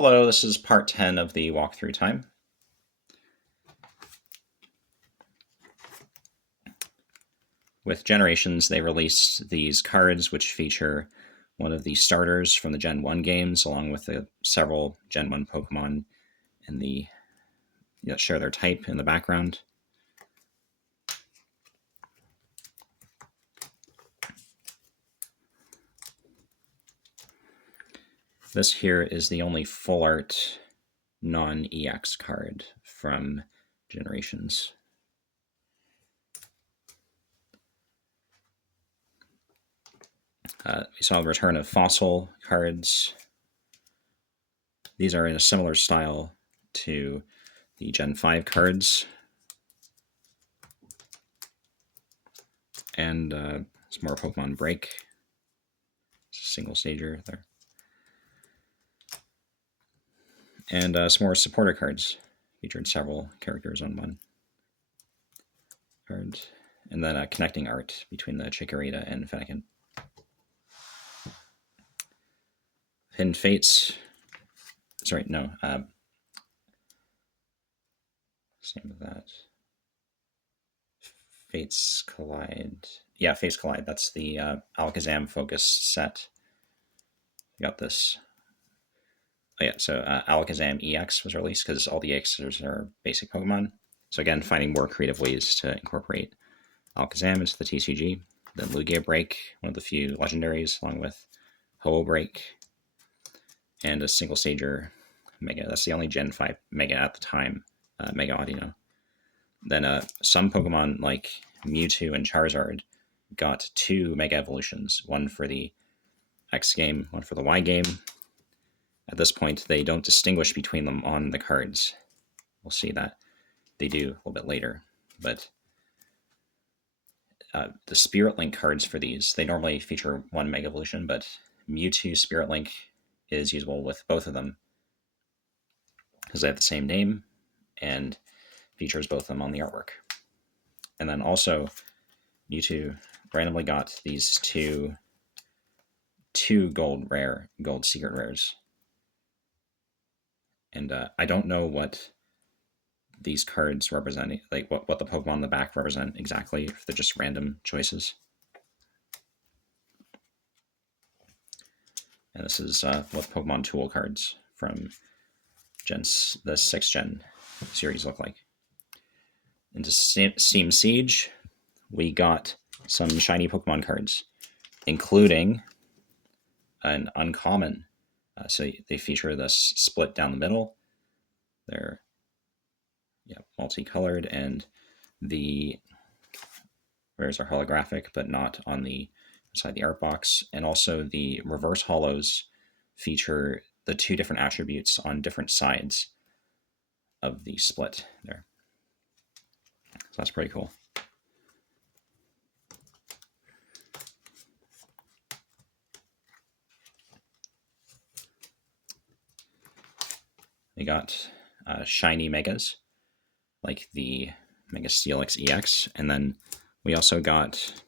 Hello, this is part 10 of the walkthrough time. With Generations, they released these cards which feature one of the starters from the Gen 1 games, along with several Gen 1 Pokemon in the that share their type in the background. This here is the only full art non-EX card from Generations. We saw the return of fossil cards. These are in a similar style to the Gen 5 cards. And some more Pokemon Break. Single stager there. And some more supporter cards. Featured several characters on one card. And then connecting art between the Chikorita and Fennekin. Hidden Fates. Sorry, no. Same with that. Fates Collide. Yeah, Fates Collide. That's the Alakazam focused set. You got this. Oh yeah, so Alakazam EX was released because all the EXs are basic Pokemon. So again, finding more creative ways to incorporate Alakazam into the TCG. Then Lugia Break, one of the few legendaries, along with Ho-Oh Break, and a single stager Mega. That's the only Gen 5 Mega at the time, Mega Audino. Then some Pokemon like Mewtwo and Charizard got 2 Mega Evolutions, one for the X game, one for the Y game. At this point, they don't distinguish between them on the cards. We'll see that they do a little bit later. But the Spirit Link cards for these, they normally feature 1 Mega Evolution, but Mewtwo Spirit Link is usable with both of them because they have the same name and features both of them on the artwork. And then also, Mewtwo randomly got these two gold secret rares. And I don't know what these cards represent, like what the Pokemon on the back represent exactly, if they're just random choices. And this is what Pokemon Tool cards from the 6th Gen series look like. Into Steam Siege, we got some shiny Pokemon cards, including an uncommon. So they feature this split down the middle. They're multicolored, and the rares are holographic, but not on the inside the art box. And also the reverse holos feature the 2 different attributes on different sides of the split there. So that's pretty cool. They got shiny Megas, like the Mega Steelix EX, and then we also got,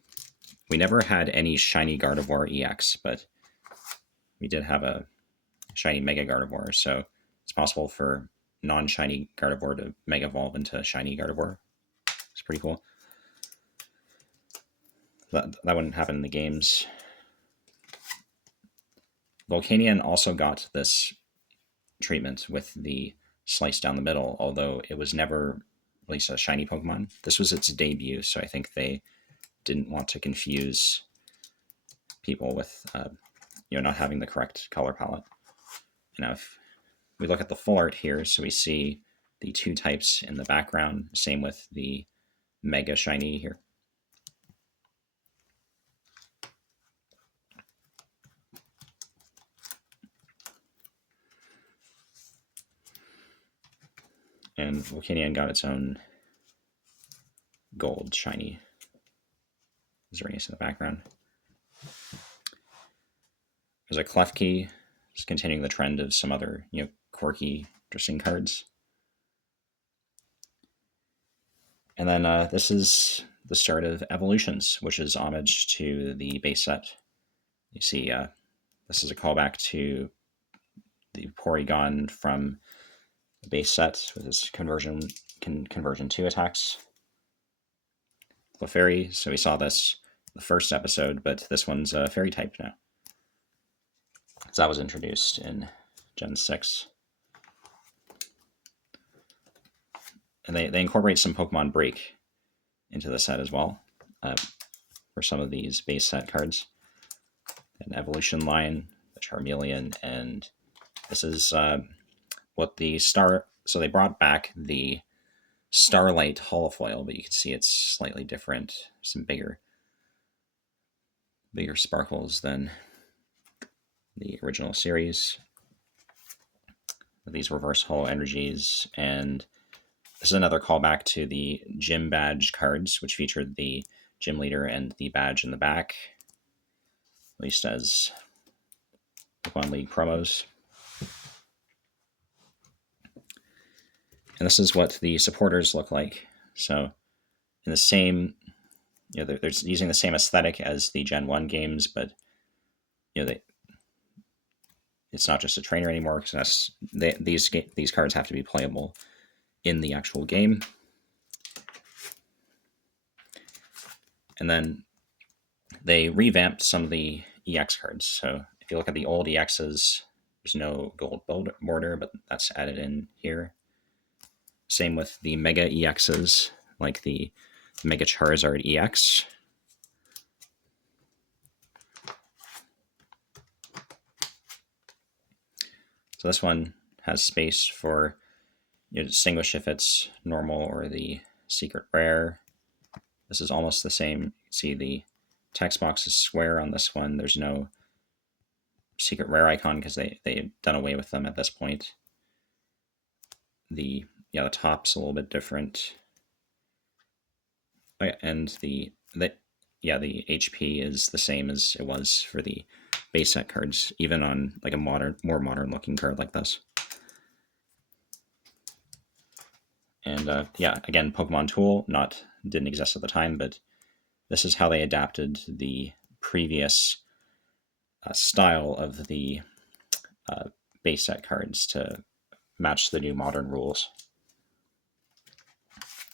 we never had any shiny Gardevoir EX, but we did have a shiny Mega Gardevoir, so it's possible for non-shiny Gardevoir to Mega Evolve into shiny Gardevoir. It's pretty cool. That wouldn't happen in the games. Volcanion also got this treatment with the slice down the middle, although it was never released as a shiny Pokemon. This was its debut, so I think they didn't want to confuse people with not having the correct color palette. Now, if we look at the full art here, so we see the 2 types in the background, same with the Mega Shiny here. And Volcanion got its own gold shiny Xerneas in the background. There's a Klefki, just continuing the trend of some other quirky, interesting cards. And then this is the start of Evolutions, which is homage to the base set. You see, this is a callback to the Porygon from the base set with his conversion 2 attacks. Clefairy, so we saw this the first episode, but this one's fairy type now. So that was introduced in Gen 6. And they incorporate some Pokemon Break into the set as well for some of these base set cards. An Evolution line, the Charmeleon, and this is what the Star... So they brought back the Starlight holofoil, but you can see it's slightly different. Some bigger sparkles than the original series. These reverse holo energies, and this is another callback to the gym badge cards, which featured the gym leader and the badge in the back, at least as Pokemon League promos. And this is what the supporters look like. So in the same, they're using the same aesthetic as the Gen 1 games, but it's not just a trainer anymore, because these cards have to be playable in the actual game. And then they revamped some of the EX cards. So if you look at the old EXs, there's no gold border, but that's added in here. Same with the Mega EXs, like the Mega Charizard EX. So this one has space for distinguish if it's normal or the secret rare. This is almost the same. You can see the text box is square on this one. There's no secret rare icon because they've done away with them at this point. The top's a little bit different. Oh, yeah, and the HP is the same as it was for the base set cards, even on like a more modern looking card like this. And again, Pokemon Tool didn't exist at the time, but this is how they adapted the previous style of the base set cards to match the new modern rules.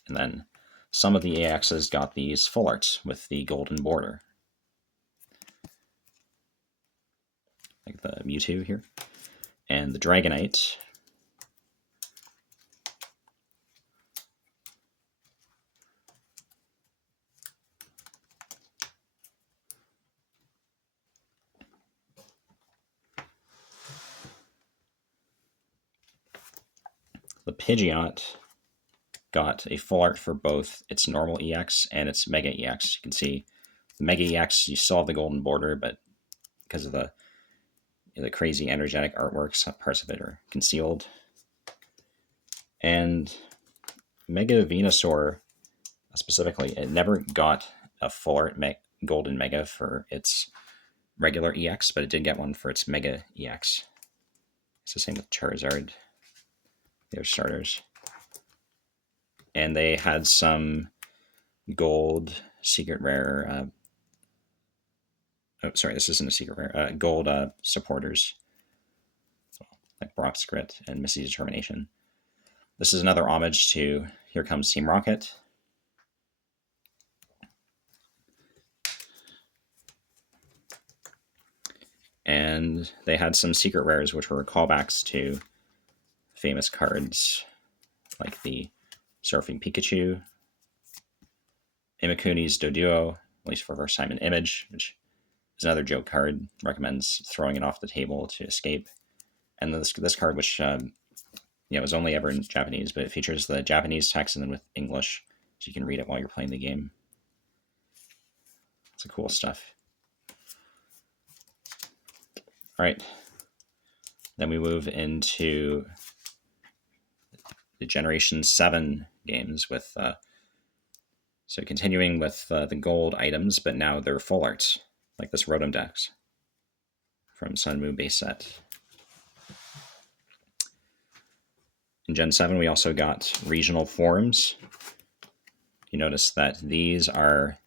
And then some of the AXs got these full arts with the golden border, like the Mewtwo here, and the Dragonite. The Pidgeot got a full art for both its normal EX and its Mega EX. You can see the Mega EX, you still have the golden border, but because of the crazy energetic artworks, parts of it are concealed. And Mega Venusaur, specifically, it never got a full art golden Mega for its regular EX, but it did get one for its Mega EX. It's the same with Charizard. They're starters. And they had some gold secret rare. This isn't a secret rare. Gold supporters, like Brock's Grit and Missy's Determination. This is another homage to Here Comes Team Rocket. And they had some secret rares, which were callbacks to famous cards, like the Surfing Pikachu, Imakuni's Doduo, at least for first time in Image, which is another joke card, recommends throwing it off the table to escape. And this card, which was only ever in Japanese, but it features the Japanese text and then with English, so you can read it while you're playing the game. It's cool stuff. All right, then we move into the Generation 7 games with so continuing with the gold items, but now they're full art, like this Rotom Dex from Sun Moon base set. In Gen 7, we also got regional forms. You notice that these are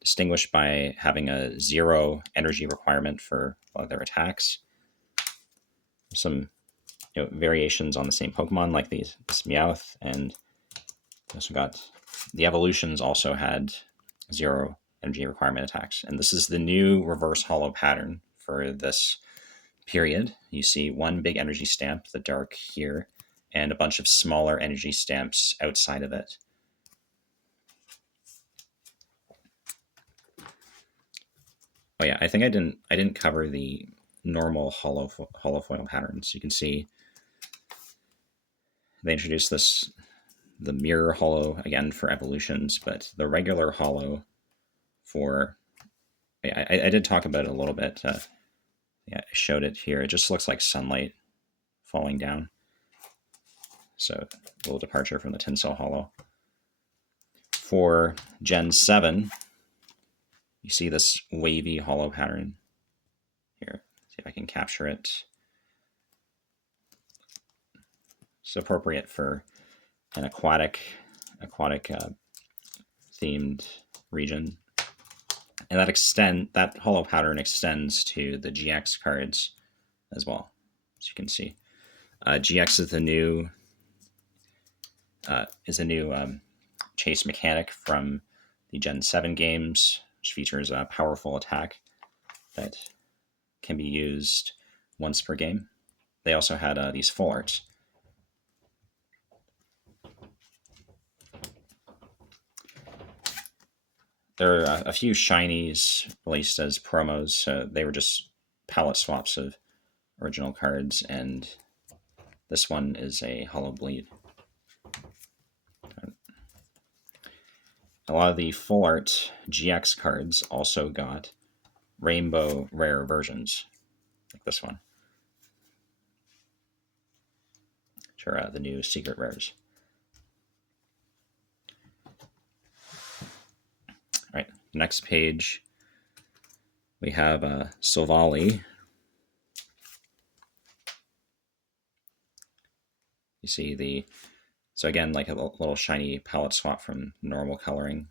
distinguished by having a 0 energy requirement for a lot of their attacks. Some variations on the same Pokemon, like this Meowth, and also got the evolutions also had 0 energy requirement attacks. And this is the new reverse holo pattern for this period. You see one big energy stamp, the dark here, and a bunch of smaller energy stamps outside of it. Oh yeah, I think I didn't cover the normal holofoil patterns. You can see they introduced the mirror holo again for evolutions, but the regular holo for I did talk about it a little bit. Yeah, I showed it here. It just looks like sunlight falling down. So a little departure from the tinsel holo. For Gen 7, you see this wavy holo pattern here. See if I can capture it. It's appropriate for an aquatic themed region. And that holo pattern extends to the GX cards as well, as you can see. GX is a new chase mechanic from the Gen 7 games, which features a powerful attack that can be used once per game. They also had these full arts. There are a few shinies released as promos, so they were just palette swaps of original cards, and this one is a holo bleed. A lot of the full art GX cards also got rainbow rare versions, like this one, which are the new secret rares. All right, next page, we have Silvally. You see so again, like a little shiny palette swap from normal coloring,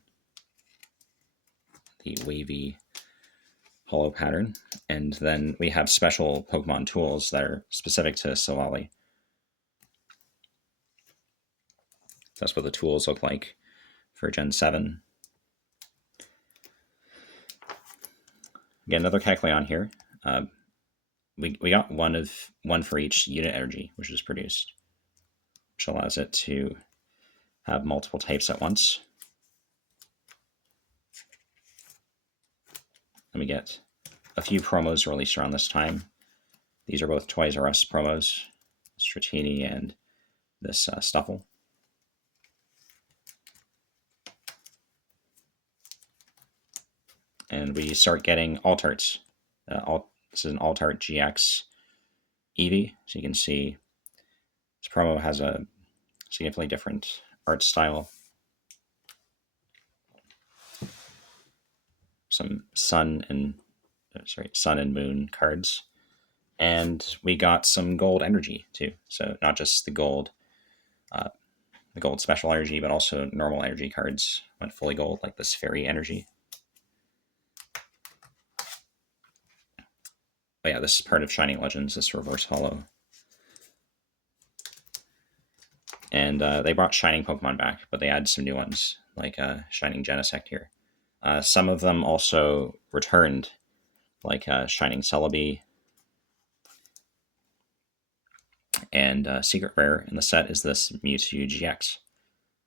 the wavy holo pattern, and then we have special Pokemon tools that are specific to Silvally. That's what the tools look like for Gen 7. Again, another Kecleon here. We got one for each unit energy, which is produced, which allows it to have multiple types at once. Then we get a few promos released around this time. These are both Toys R Us promos, Stratini and this Stuffle. And we start getting alt-arts. This is an alt-art GX Eevee. So you can see this promo has a significantly different art style. Some sun and moon cards. And we got some gold energy too. So not just the gold special energy, but also normal energy cards went fully gold, like this fairy energy. Oh yeah, this is part of Shining Legends, this reverse holo. And they brought Shining Pokemon back, but they added some new ones, like Shining Genesect here. Some of them also returned, like Shining Celebi. And secret rare in the set is this Mewtwo GX,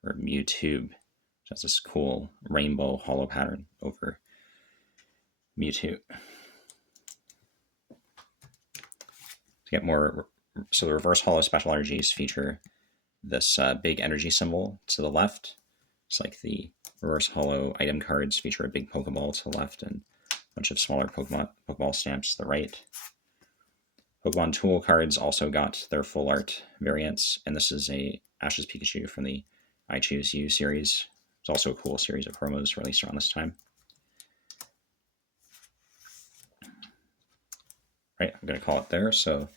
or Mewtube, which has this cool rainbow holo pattern over Mewtwo. To get more, so the reverse holo special energies feature this big energy symbol to the left. It's like the reverse holo item cards feature a big Pokeball to the left and a bunch of smaller Pokeball stamps to the right. Pokemon Tool cards also got their full art variants, and this is a Ash's Pikachu from the I Choose You series. It's also a cool series of promos released around this time. Right, I'm going to call it there, so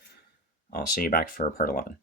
I'll see you back for part 11.